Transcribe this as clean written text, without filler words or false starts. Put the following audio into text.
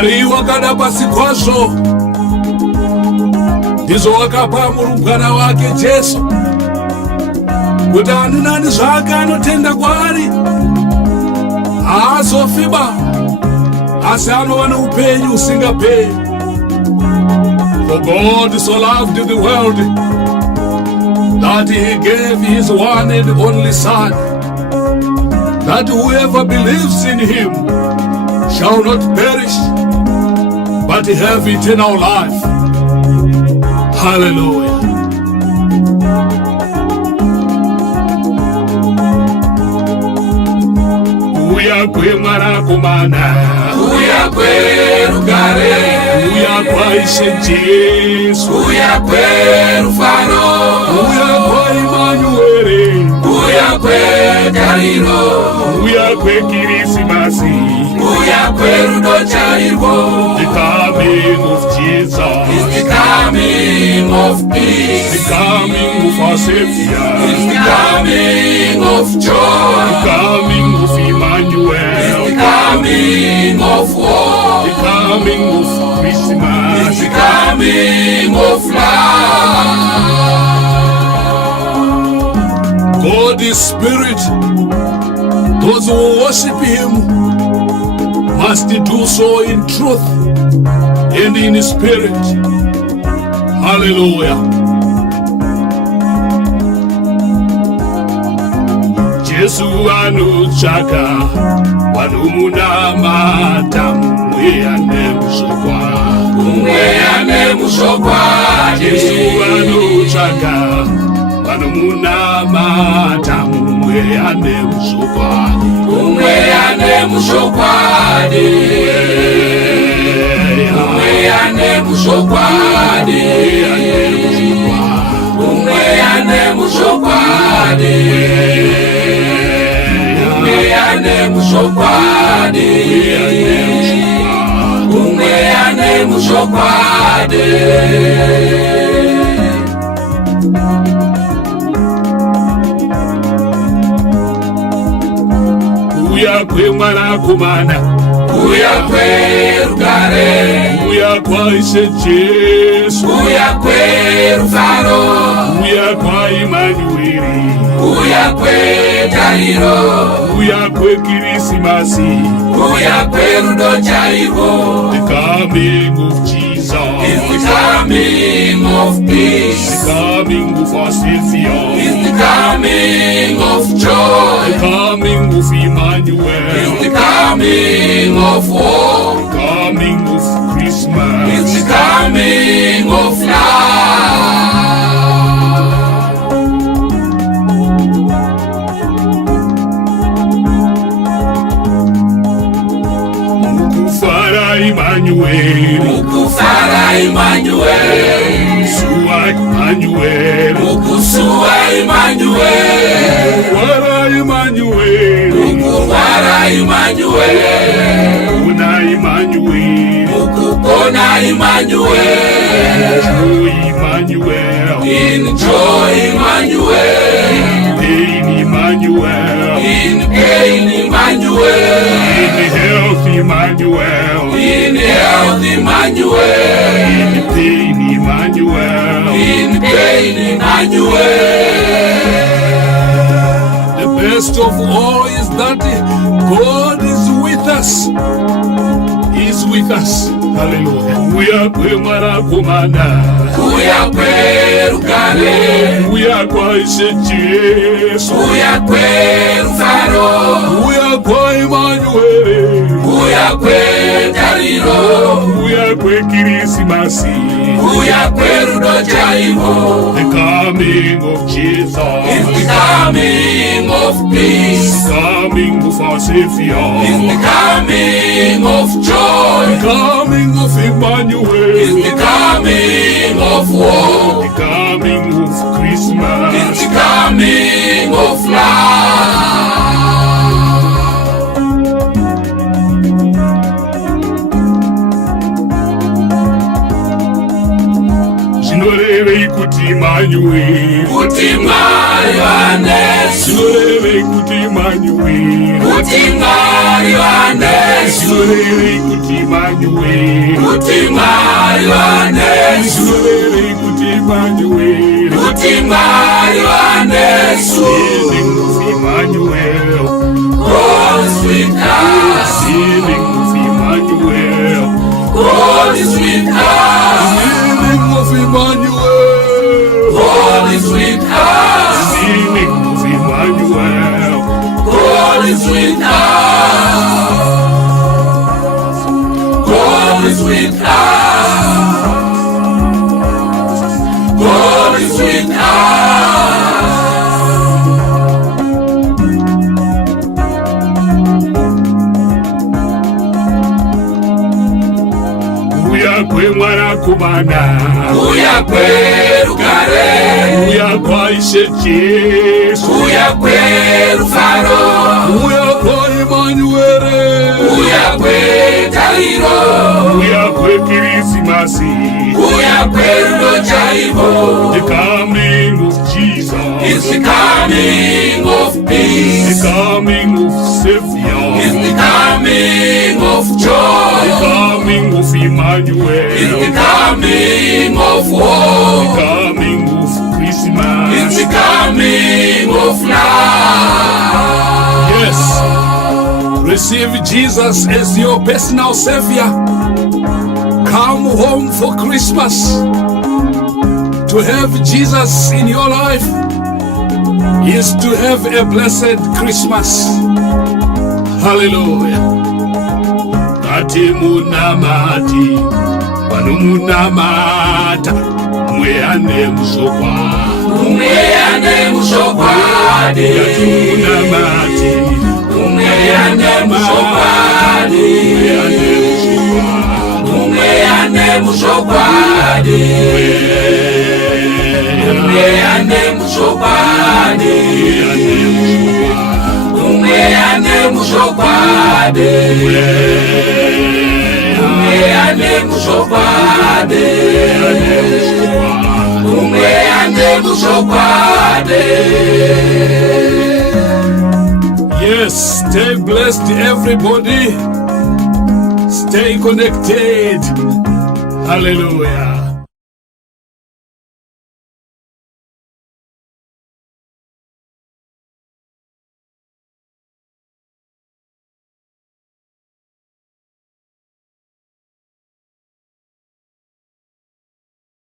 Mwari wakada pasi kwazvo ndizvo wakapa murumbwana wake Jesu kuti ani nani zvake anotenda kwaari haazofiba asi anova neupenyu usingaperi. For God so loved the world that he gave his one and only Son, that whoever believes in him shall not perish but have eternal life. Hallelujah. Uya kwe mwanakomana, uya kwe rugare, uya kwa Ishe Jesu, uya kwe rufaro, uya kwa Imanueli, uya kwe tariro, uya kwe Kirisimasi, uya kwe rudo chairwo. the coming of Jesus, is the coming of peace, the coming of our Savior, is the coming of joy, the coming of Emmanuel, the coming of war, the coming of Christmas, the coming of love. God is spirit. Those who worship him must do so in truth and in spirit. Hallelujah. Jesu anutsvaka vanomunamata mumweya nemushokwa, Mweya nemushokwa, Jesu anutsvaka vanomunamata mumweya nemushokwa, mweya nemushokwa, mweya nemushokwa, mweya nemushokwa, mweya nemushokwa, mweya nemushokwa. uya kwe mwanakomana, uya kwe rugare, uya kwa Ishe Jesu, uya kwe rufaro, uya kwa Imanueli, uya kwe tariro, uya kwe Kirisimasi, uya kwe rudo chairwo. the coming of Jesus, is the coming of peace, the coming of our Savior, is the coming of the joy, coming of is Emmanuel, the coming of war, the coming of is Christmas, the coming of love. mukufara Emmanuel, Mukufara Emmanuel, suwa Emmanuel, mukusuwa Emmanuel, wara Emmanuel, mukurwara Emmanuel, una Emmanuel, mukupona Emmanuel, joy Emmanuel, in joy Emmanuel, pain Emmanuel, in pain Emmanuel, in health Emmanuel, in health Emmanuel, in pain Emmanuel, in pain Emmanuel. the best of all is that God is with us. He is with us. Hallelujah. Uya kwe mwanakomana, Uya kwe rugare, uya kwa Ishe Jesu, uya kwe rufaro, uya kwa Emmanuel, uya kwe tariro, uya kwe Kirisimasi, uya kwe rudo chairwo. the coming of Jesus, is the coming of peace, the coming of our Savior, is the coming of joy, the coming of Emmanuel, is the coming of war, the coming of Christmas, is the coming of love. zvinorevei kuti Emmanuel, kuti Mwari Yohanesu Silorere kuti Emmanuel kuti Mwari Yohanesu Silorere kuti Emmanuel kuti Mwari Yohanesu Silorere kuti Emmanuel kuti Mwari Yohanesu Singing of Emmanuel God is with us Singing of Emmanuel God is with us Singing of Emmanuel God is with us Singing of Emmanuel God is with us God is with us God is with us Uya kwe mwana kumana Uya kwe rugare Uya kwa Jesu Uya kwe rufaro Uya kwa Emmanuel Uya kwe Tairo Uya kwe Krismasi Uya kwe rudo Jaivo The coming of Jesus It's the coming of The peace coming of Savior It's the coming of joy The coming of Emmanuel It's the coming of war The coming of Christmas It's the coming of love Yes, receive Jesus as your personal Savior. Come home for Christmas. To have Jesus in your life is to have a blessed Christmas. Hallelujah. Ati munamati, wanu munamata, mweyane musokwa. Umeyane mushokwadi Ati munamati, Umeyane mushokwadi Umeyane mushokwadi Umeyane mushokwadi Umeyane mushokwadi Umeyane mushokwadi Umeyane mushokwadi Yes, stay blessed, everybody. Stay connected. Hallelujah.